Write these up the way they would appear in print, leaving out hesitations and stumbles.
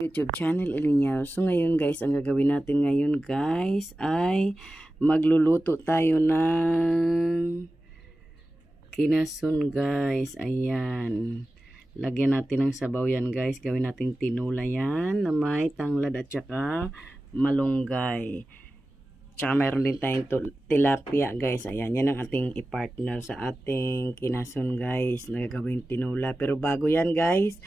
YouTube channel Elinyaw. So ngayon guys, ang gagawin natin ngayon guys ay magluluto tayo ng kinason guys. Ayan. Lagyan natin ng sabaw yan guys. Gawin natin tinula yan na may tanglad at saka malunggay. Tsaka mayroon din tayong tilapia guys. Ayan, yan ang ating i-partner sa ating kinason guys. Nagagawin tinula. Pero bago yan guys,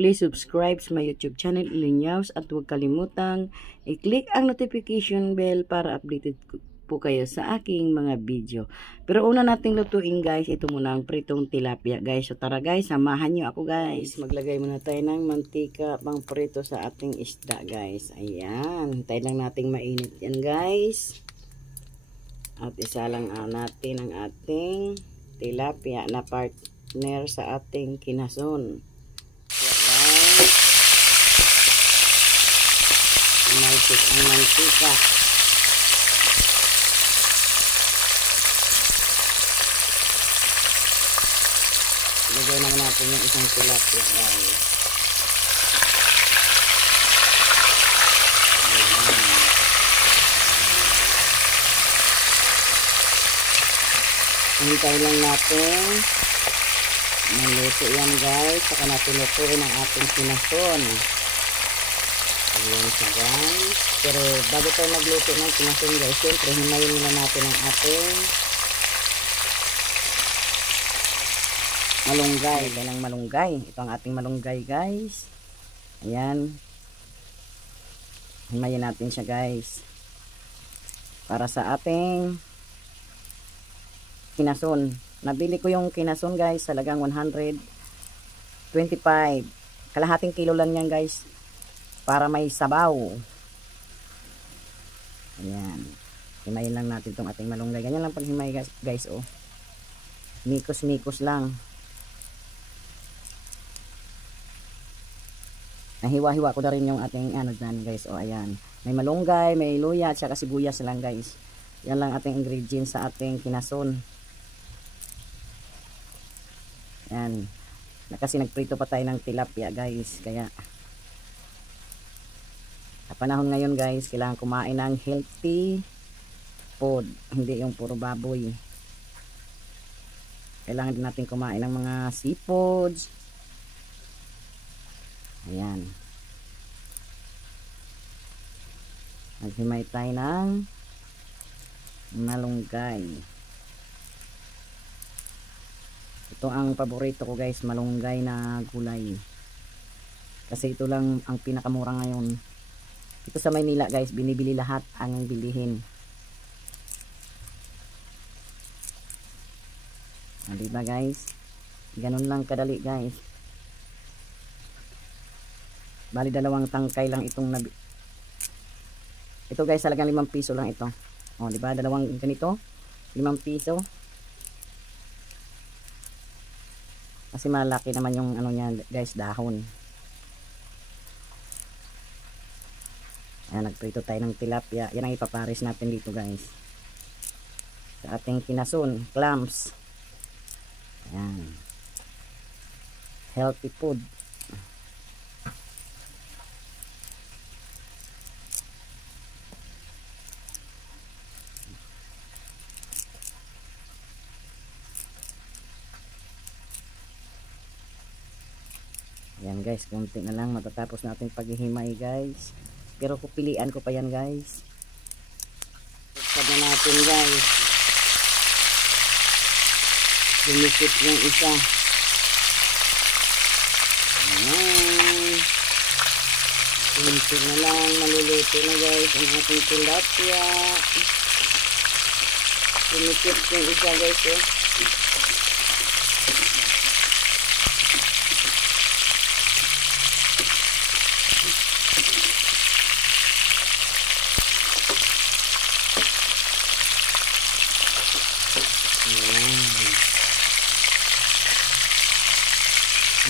please subscribe sa my YouTube channel Elinyaws at huwag kalimutang i-click ang notification bell para updated po kayo sa aking mga video. Pero una nating lutuin guys, ito muna ang pritong tilapia guys. So tara guys, samahan nyo ako guys. Maglagay muna tayo ng mantika pang prito sa ating isda guys. Ayan, tayo lang nating mainit yan guys. At isa lang natin ang ating tilapia na partner sa ating kinason. Maltik ang mantika. Lagay naman natin yung isang tilapia guys. Hintay lang natin maluto yan guys. Saka natin lutuin ang ating kinason. Ayan siya guys. Pero bago tayo magluto ng kinason guys, syempre himayin muna natin ang ating malunggay. Kailang malunggay. Ito ang ating malunggay guys. Ayan. Himayin natin siya guys. Para sa ating kinason. Nabili ko yung kinason guys sa lagang 125. Kalahating kilo lang yan guys. Para may sabaw. Ayan. Himayin lang natin itong ating malunggay. Ganyan lang paghimay guys oh. Mikos-mikos lang. Nahiwa-hiwa ko na rin yung ating ano dyan guys oh. Ayan. May malunggay, may luya, at saka sibuyas lang guys. Yan lang ating ingredients sa ating kinason. Ayan. Kasi nagprito pa tayo ng tilapia guys. Kaya sa panahon ngayon guys, kailangan kumain ng healthy food, hindi yung puro baboy. Kailangan din natin kumain ng mga seafoods. Ayan. Maghimay tayo ng malunggay. Ito ang paborito ko guys, malunggay na gulay. Kasi ito lang ang pinakamura ngayon. Ito sa Maynila guys, binibili lahat ang bilihin. Diba guys? Ganun lang kadali guys. Bali 2 tangkay lang itong ito guys, talagang 5 piso lang ito. O diba? 2 ganito, 5 piso. Kasi malaki naman yung ano niya guys, dahon. Ayan, nagprito tayo ng tilapia. Yan ang ipaparis natin dito guys. Sa ating kinason, clams. Ayan. Healthy food. Ayan guys, konti na lang matatapos natin paghihimay guys. Pero pupilian ko pa yan guys. Buksan na natin guys. Dumisip yung isa. Ayan. Dumisip na lang. Maluluto na guys ang ating tilapia. Dumisip yung isa guys oh.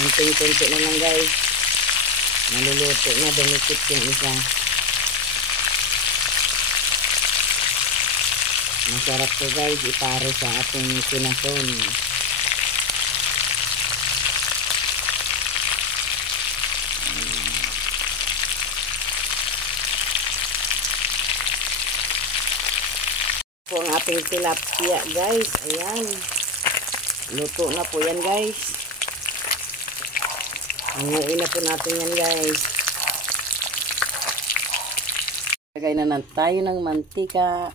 Konti-konti na lang guys. Maluluto na, dumikit yung isa. Masarap to guys, ipare sa ating kinason. ating tilapia guys. Ayan. Luto na po yan guys. Hanguin na po natin yan guys. Lagay na tayo ng mantika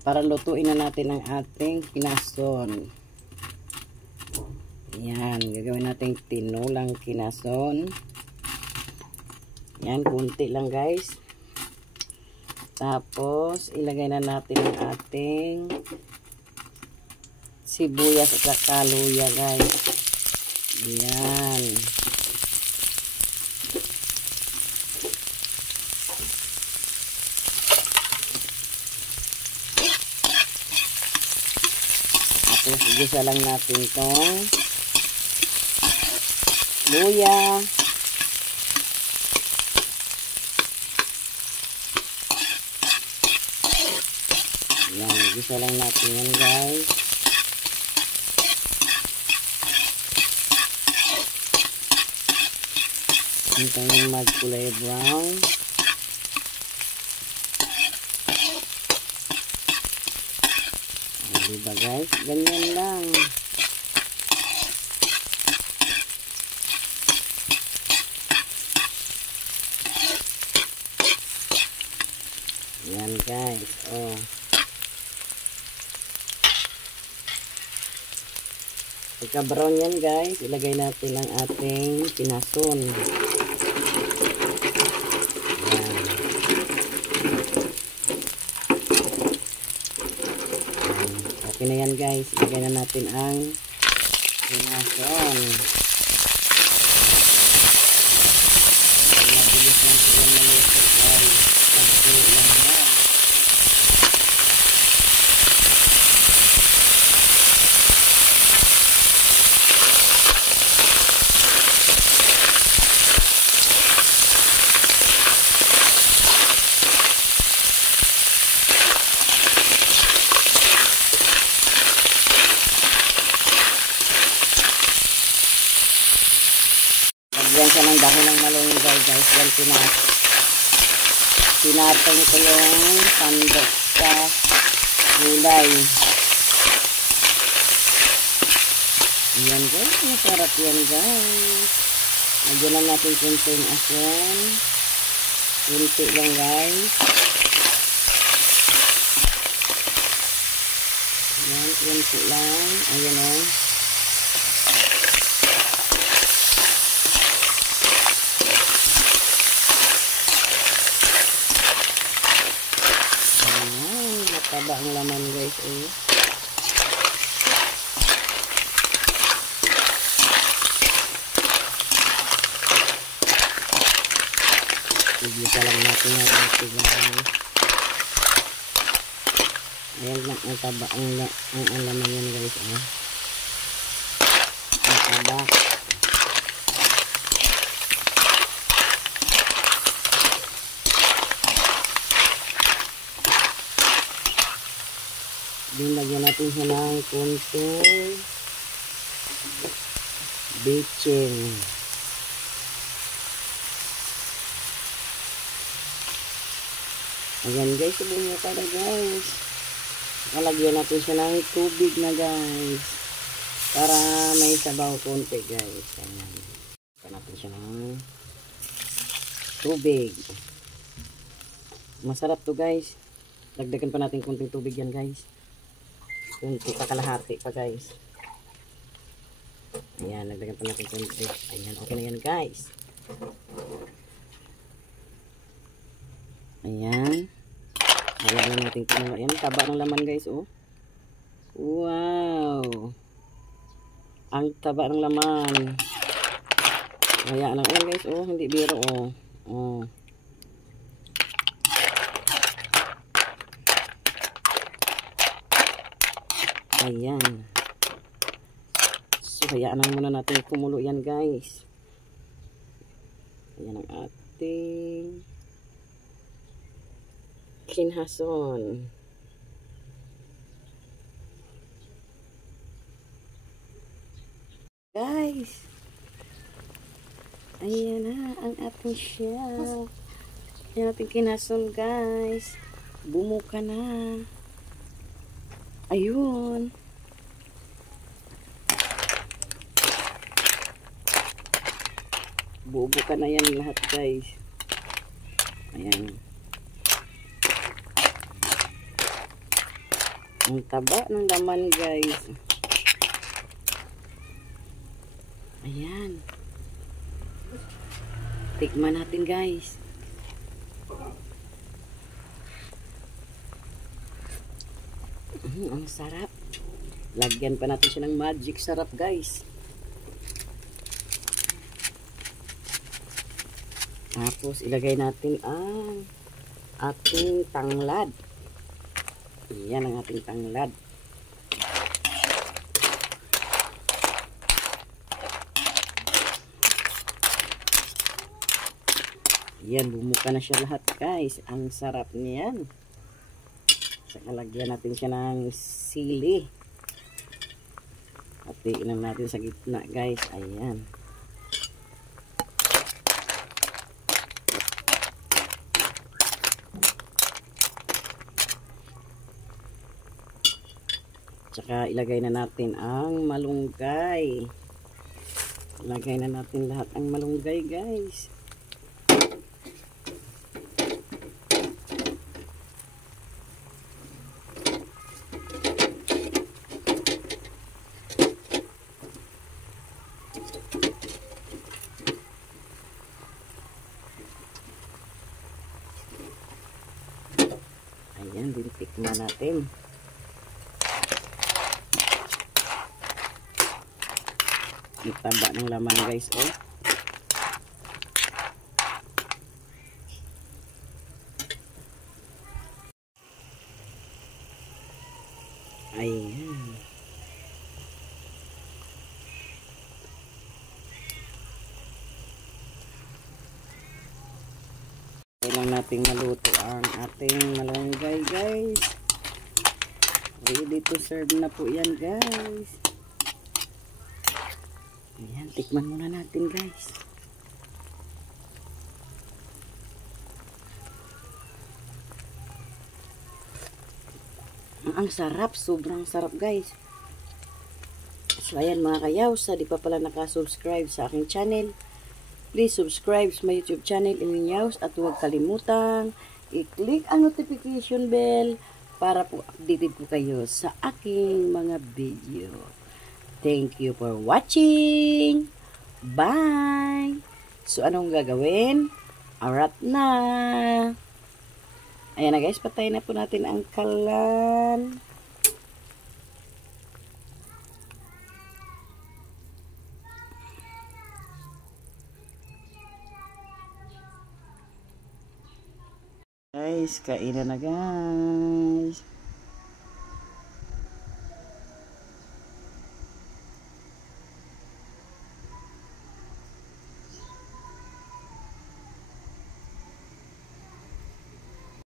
para lutuin na natin ang ating kinason. Ayan. Gagawin natin tinulang kinason. Ayan. Kunti lang guys. Tapos, ilagay na natin ang ating sibuyas at kaluya guys. Ayan. Tapos, igisa lang natin itong luya. Ayan, igisa lang natin yan guys. Hintay magkulay brown. Diba guys? Ganyan lang. Ayan guys. Oh. Pagka-brown yan guys, ilagay natin ang ating kinason. Ayan. Okay na yan guys. Ilagay na natin ang kinason. Mabilis lang sila malusot guys. Pagkulit lang yan. Lagyan siya ng dahon ng malunggay guys. Yan pinatong ko yung sandok sa gulay. Ayan guys. Masarap yan guys. Lagyan lang natin kunting asin. Kunti lang guys. Ayan. Kunti lang. Ayan o. Taba ang laman guys eh. Igisa lang natin yung ito guys. Ayan lang ang taba ang laman yan guys eh. Ang taba. Lagyan natin siya ng kunting bitchin. Ayan guys, sabihin nyo pala guys. Lagyan natin siya ng tubig na guys. Para may sabaw konti guys. Ayan. Lagyan natin siya ng tubig. Masarap to guys. Dagdagan pa natin konting tubig yan guys. Kunti pa, kalahati pa guys. Ayan, nagdagan pa natin kunti. Ayan, okay na yan guys. Ayan. Nalagyan natin kung ayan, taba ng laman guys oh. Wow. Ang taba ng laman. Ayan, ayan guys oh, hindi biro oh. Oh. Ayan. So, hayaan lang muna natin kumulo yan guys. Ayan ang ating kinhason. Guys. Ayan na ang ating siya. Ayan ating kinhason guys. Bumuka na. Ayun. Bubo ka na yan lahat guys. Ayan. Ang taba ng laman guys. Ayan. Tikman natin guys. Ang sarap. Lagyan pa natin siya ng magic sarap guys. Tapos ilagay natin ang ating tanglad. Yan ang ating tanglad. Yan, bumuka na siya lahat guys. Ang sarap niyan. Saka lagyan natin siya ng sili. Hatiin lang natin sa gitna guys. Ayan. Tsaka ilagay na natin ang malunggay. Ilagay na natin lahat ang malunggay guys. Ayan, titikman natin. Itaba ng laman guys, oh. Ayan. Kailangan nating maluto ang ating malunggay guys. Ready to serve na po yan guys. Ayan, tikman muna natin guys. Ang sarap, sobrang sarap guys. So ayan mga kayaw, sa di pa pala nakasubscribe sa aking channel, please subscribe sa my YouTube channel, Ilinyaws, at huwag kalimutang i-click ang notification bell para po updated po kayo sa aking mga video. Thank you for watching. Bye. So, anong gagawin? Arat na. Ayan na guys, patayin na po natin ang kalan. Guys, kainan na guys.